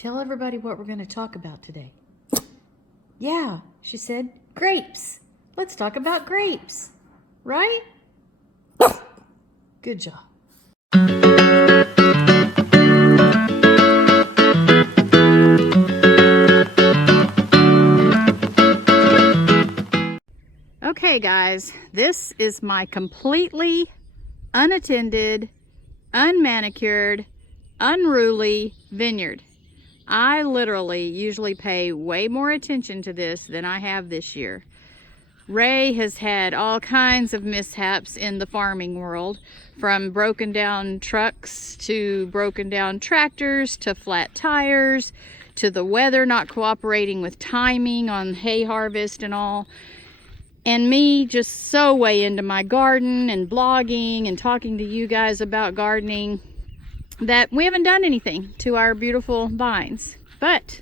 Tell everybody what we're going to talk about today. Yeah, she said, grapes. Let's talk about grapes. Right? Good job. Okay, guys, this is my completely unattended, unmanicured, unruly vineyard. I literally usually pay way more attention to this than I have this year. Ray has had all kinds of mishaps in the farming world, from broken down trucks to broken down tractors to flat tires to the weather not cooperating with timing on hay harvest and all. And me just so way into my garden and blogging and talking to you guys about gardening that we haven't done anything to our beautiful vines. But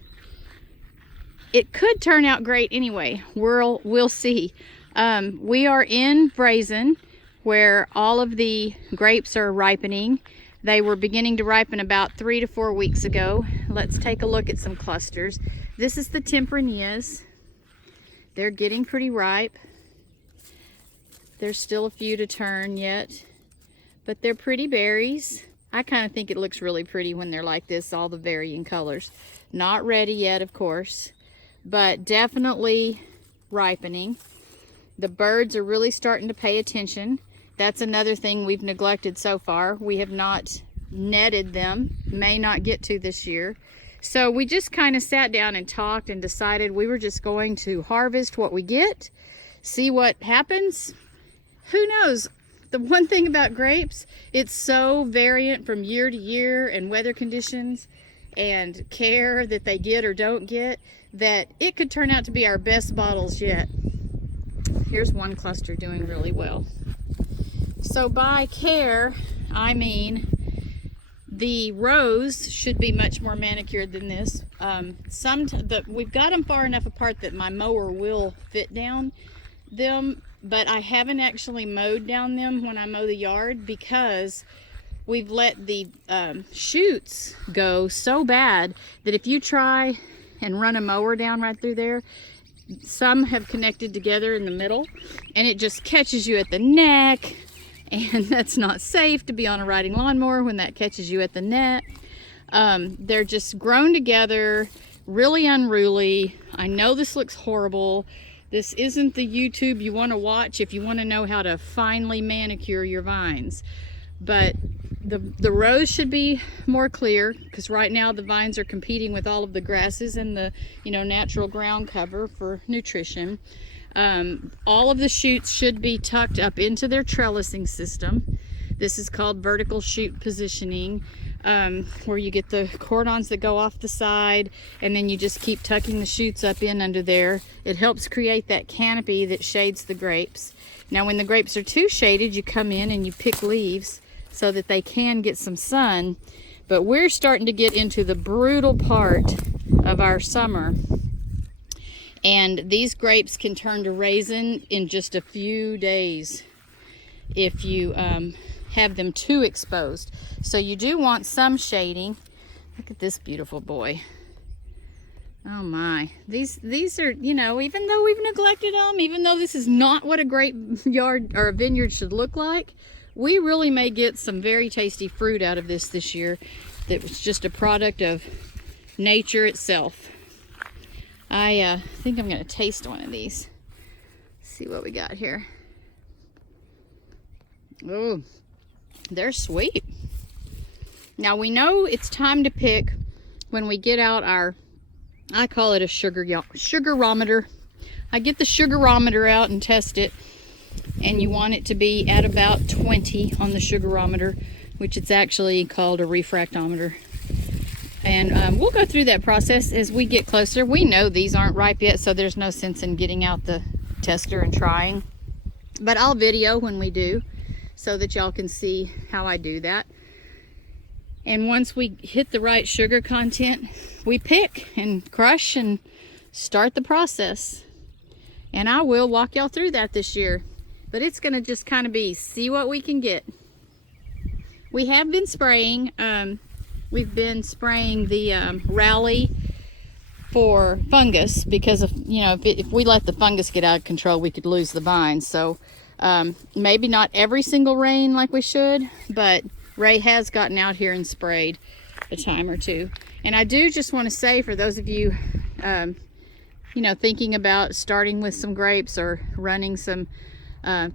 it could turn out great anyway. We'll see. We are in Brazen, where all of the grapes are ripening. They were beginning to ripen about 3 to 4 weeks ago. Let's take a look at some clusters. This is the Tempranillas. They're getting pretty ripe. There's still a few to turn yet, but they're pretty berries. I kind of think it looks really pretty when they're like this, all the varying colors. Not ready yet, of course, but definitely ripening. The birds are really starting to pay attention. That's another thing we've neglected so far. We have not netted them, may not get to this year. So we just kind of sat down and talked and decided we were just going to harvest what we get, see what happens. Who knows? The one thing about grapes, it's so variant from year to year and weather conditions and care that they get or don't get, that it could turn out to be our best bottles yet. Here's one cluster doing really well. So by care, I mean the rows should be much more manicured than this. We've got them far enough apart that my mower will fit down them, but I haven't actually mowed down them when I mow the yard because we've let the shoots go so bad that if you try and run a mower down right through there, some have connected together in the middle and it just catches you at the neck, and that's not safe to be on a riding lawnmower when that catches you at the neck. They're just grown together, really unruly. I know this looks horrible. This isn't the YouTube you want to watch if you want to know how to finely manicure your vines. But the rows should be more clear, because right now the vines are competing with all of the grasses and the natural ground cover for nutrition. All of the shoots should be tucked up into their trellising system. This is called vertical shoot positioning, where you get the cordons that go off the side and then you just keep tucking the shoots up in under there. It helps create that canopy that shades the grapes. Now when the grapes are too shaded, you come in and you pick leaves so that they can get some sun. But we're starting to get into the brutal part of our summer, and these grapes can turn to raisin in just a few days if you have them too exposed. So you do want some shading. Look at this beautiful boy. Oh my, these are, even though we've neglected them, even though this is not what a grape yard or a vineyard should look like, we really may get some very tasty fruit out of this year that was just a product of nature itself. I think I'm going to taste one of these. See what we got here. Oh, they're sweet. Now we know it's time to pick when we get out our, I call it a sugarometer. I get the sugarometer out and test it, and you want it to be at about 20 on the sugarometer, which it's actually called a refractometer. And we'll go through that process as we get closer. We know these aren't ripe yet, so there's no sense in getting out the tester and trying. But I'll video when we do, so that y'all can see how I do that. And once we hit the right sugar content, we pick and crush and start the process. And I will walk y'all through that this year. But it's gonna just kind of be, see what we can get. We have been spraying. we've been spraying the Rally for fungus because of, you know, if we let the fungus get out of control, we could lose the vines. So maybe not every single rain like we should, but Ray has gotten out here and sprayed a time or two. And I do just want to say, for those of you, you know, thinking about starting with some grapes or running some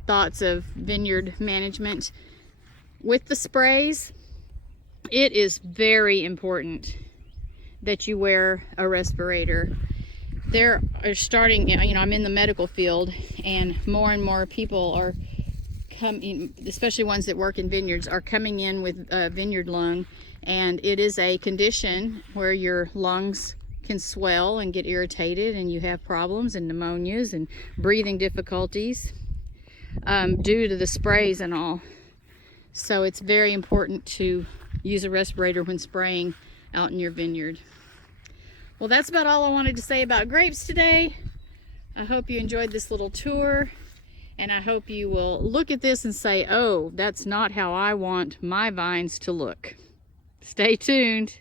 thoughts of vineyard management, with the sprays, it is very important that you wear a respirator. There are starting, you know, I'm in the medical field, and more people are coming, especially ones that work in vineyards, are coming in with vineyard lung, and it is a condition where your lungs can swell and get irritated, and you have problems and pneumonias and breathing difficulties due to the sprays and all. So it's very important to use a respirator when spraying out in your vineyard. Well, that's about all I wanted to say about grapes today. I hope you enjoyed this little tour, and I hope you will look at this and say, oh, that's not how I want my vines to look. Stay tuned.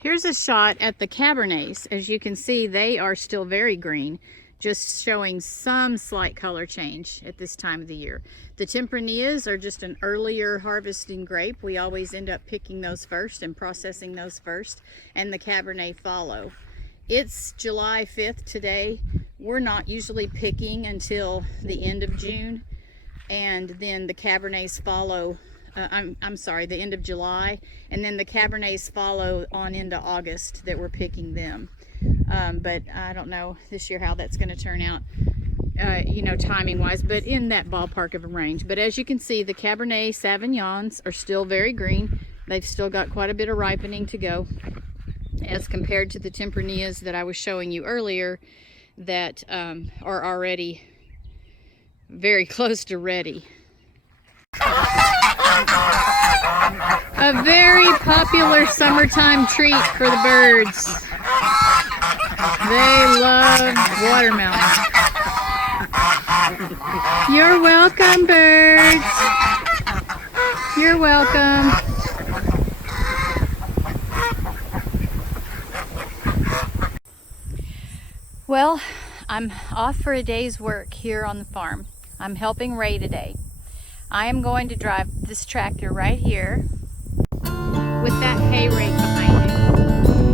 Here's a shot at the Cabernets. As you can see, they are still very green, just showing some slight color change at this time of the year. The Tempranillas are just an earlier harvesting grape. We always end up picking those first and processing those first, and the Cabernet follow. It's July 5th today. We're not usually picking until the end of June, and then the Cabernets follow, I'm sorry, the end of July, and then the Cabernets follow on into August that we're picking them. But I don't know this year how that's going to turn out, you know, timing wise, but in that ballpark of a range. But as you can see, the Cabernet Sauvignons are still very green. They've still got quite a bit of ripening to go, as compared to the Tempranillas that I was showing you earlier that are already very close to ready. A very popular summertime treat for the birds. They love watermelon. You're welcome, birds. You're welcome. Well, I'm off for a day's work here on the farm. I'm helping Ray today. I am going to drive this tractor right here with that hay rake behind it.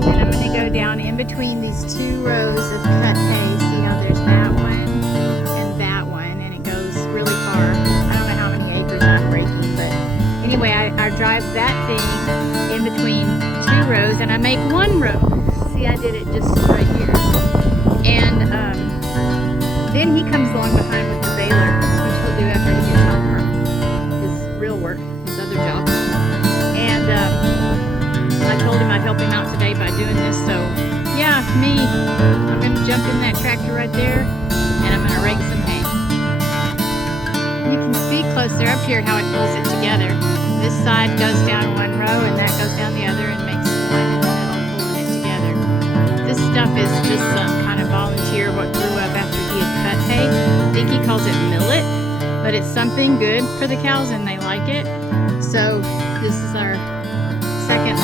And I'm going to go down in between these two rows of cut hay. See how there's that one and that one, and it goes really far. I don't know how many acres I'm raking, but anyway, I drive that thing in between two rows, and I make one row. See, I did it just right here. And then he comes along behind with the baler, which he'll do after he gets home from his real work, his other job. And I told him I'd help him out today by doing this, so yeah, me. I'm going to jump in that tractor right there, and I'm going to rake some hay. You can see closer up here how it pulls it together. This side goes down one row, and that goes down the other, and makes one in the middle, pulling it together. This stuff is just some kind of volunteer what grew up after he had cut hay. I think he calls it millet, but it's something good for the cows and they like it. So this is our second